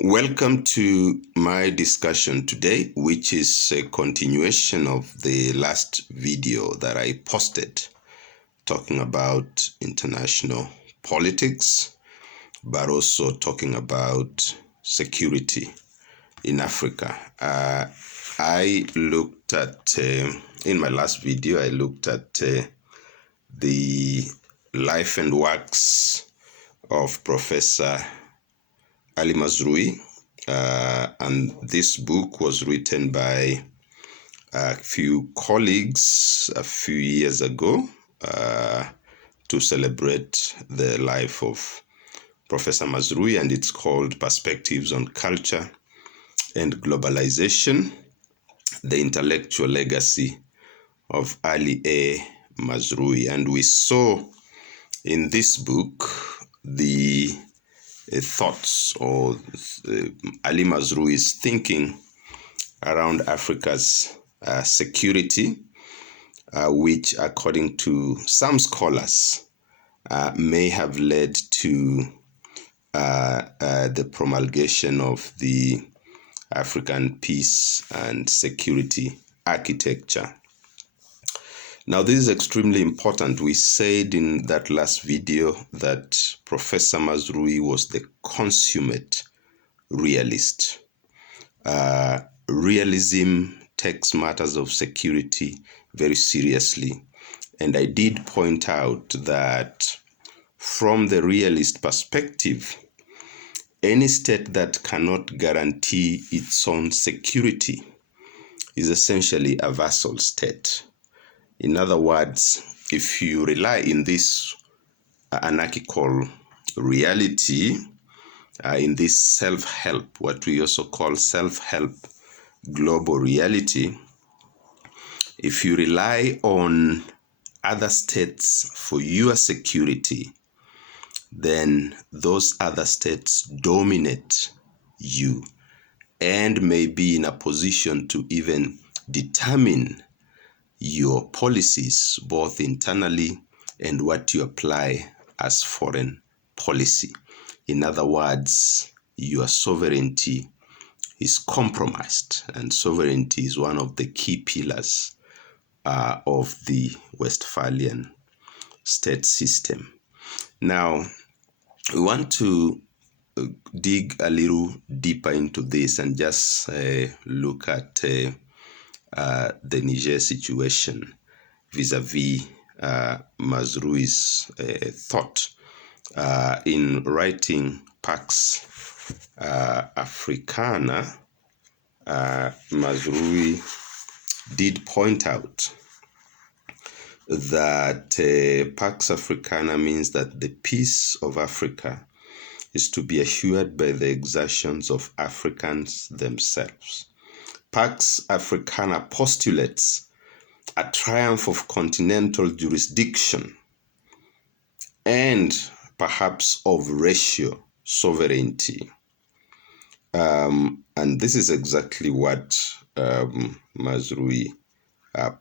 Welcome to my discussion today, which is a continuation of the last video that I posted talking about international politics, but also talking about security in Africa. I looked at, in my last video, I looked at the life and works of Professor Ali Mazrui, and this book was written by a few colleagues a few years ago to celebrate the life of Professor Mazrui, and it's called Perspectives on Culture and Globalization, the Intellectual Legacy of Ali A. Mazrui. And we saw in this book the thoughts or Ali Mazrui's thinking around Africa's security, which according to some scholars may have led to the promulgation of the African peace and security architecture. Now, this is extremely important. We said in that last video that Professor Mazrui was the consummate realist. Realism takes matters of security very seriously. And I did point out that from the realist perspective, any state that cannot guarantee its own security is essentially a vassal state. In other words, if you rely in this anarchical reality, in this self-help, what we also call self-help global reality, if you rely on other states for your security, then those other states dominate you and may be in a position to even determine your policies, both internally and what you apply as foreign policy. In other words, your sovereignty is compromised, and sovereignty is one of the key pillars of the Westphalian state system. Now, we want to dig a little deeper into this and just look at the Niger situation vis-a-vis Mazrui's thought. In writing Pax Africana, Mazrui did point out that Pax Africana means that the peace of Africa is to be assured by the exertions of Africans themselves. Pax Africana postulates a triumph of continental jurisdiction and perhaps of racial sovereignty. And this is exactly what Mazrui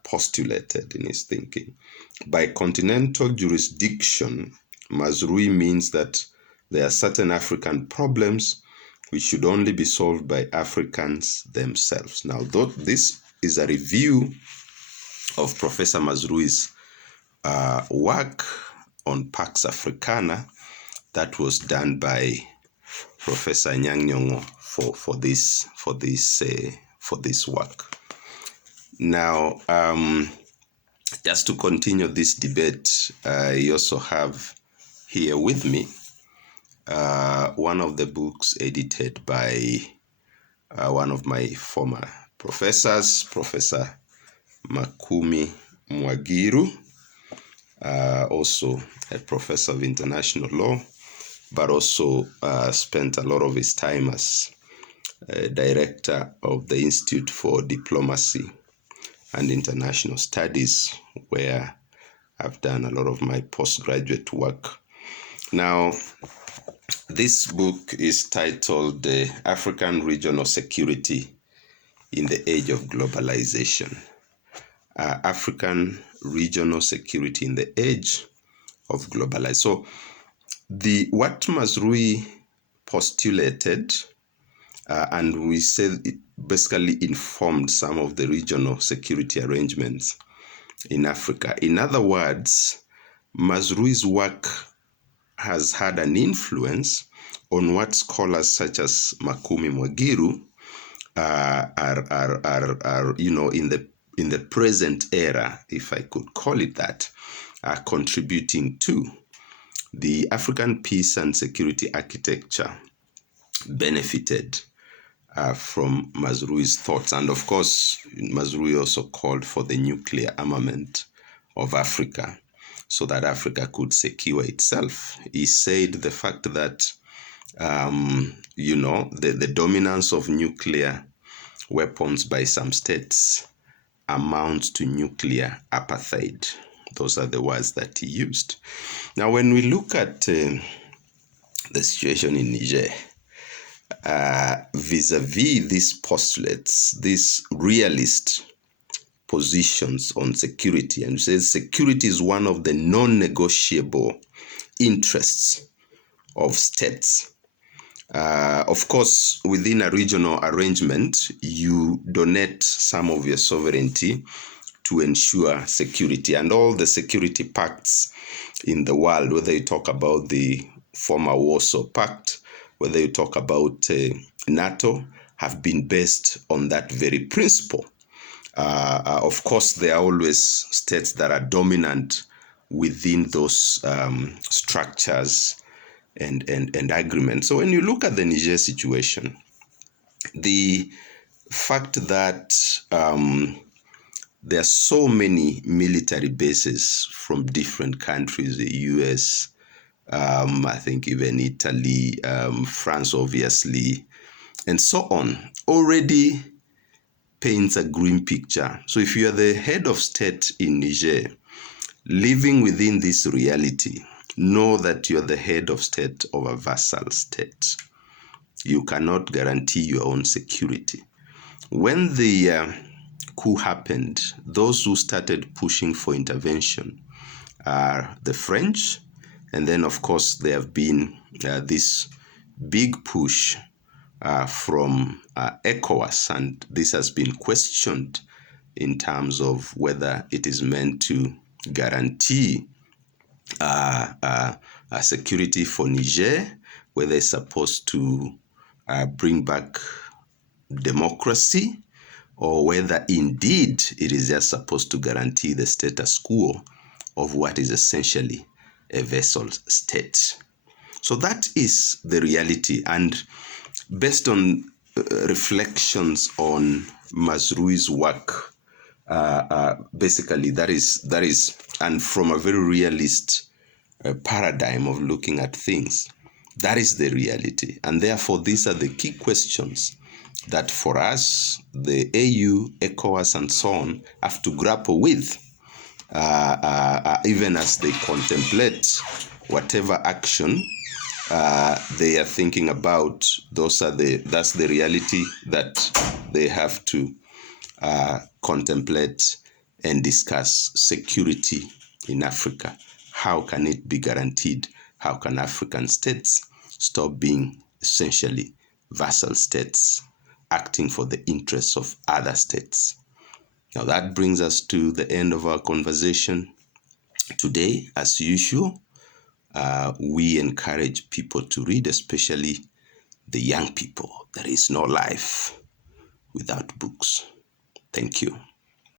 postulated in his thinking. By continental jurisdiction, Mazrui means that there are certain African problems which should only be solved by Africans themselves. Now, this is a review of Professor Mazrui's work on Pax Africana that was done by Professor Anyang' Nyong'o for this work. Now, just to continue this debate, I also have here with me one of the books edited by one of my former professors, Professor Makumi Mwagiru, also a professor of international law, but also spent a lot of his time as director of the Institute for Diplomacy and International Studies, where I've done a lot of my postgraduate work. Now, this book is titled African Regional Security in the Age of Globalization. African Regional Security in the Age of Globalization. So, what Mazrui postulated and we said it basically informed some of the regional security arrangements in Africa. In other words, Mazrui's work has had an influence on what scholars such as Makumi Mwagiru are in the present era, if I could call it that, are contributing to. The African peace and security architecture benefited from Mazrui's thoughts. And of course, Mazrui also called for the nuclear armament of Africa so that Africa could secure itself. He said the fact that, the dominance of nuclear weapons by some states amounts to nuclear apartheid. Those are the words that he used. Now, when we look at the situation in Niger, vis-a-vis these postulates, these realist positions on security, and says security is one of the non-negotiable interests of states. Of course, within a regional arrangement, you donate some of your sovereignty to ensure security, and all the security pacts in the world, whether you talk about the former Warsaw Pact, whether you talk about NATO, have been based on that very principle. Of course, there are always states that are dominant within those structures and agreements. So when you look at the Niger situation, the fact that there are so many military bases from different countries, the US, I think even Italy, France, obviously, and so on, already paints a grim picture. So if you are the head of state in Niger, living within this reality, know that you are the head of state of a vassal state. You cannot guarantee your own security. When the coup happened, those who started pushing for intervention are the French, and then of course there have been this big push from ECOWAS, and this has been questioned in terms of whether it is meant to guarantee security for Niger, whether it's supposed to bring back democracy, or whether indeed it is just supposed to guarantee the status quo of what is essentially a vassal state. So that is the reality, and based on reflections on Mazrui's work, basically that is, and from a very realist paradigm of looking at things, that is the reality. And therefore, these are the key questions that for us, the AU, ECOWAS, and so on, have to grapple with, even as they contemplate whatever action they are thinking about. That's the reality that they have to contemplate and discuss. Security in Africa. How can it be guaranteed? How can African states stop being essentially vassal states, acting for the interests of other states? Now that brings us to the end of our conversation today. As usual, we encourage people to read, especially the young people. There is no life without books. Thank you.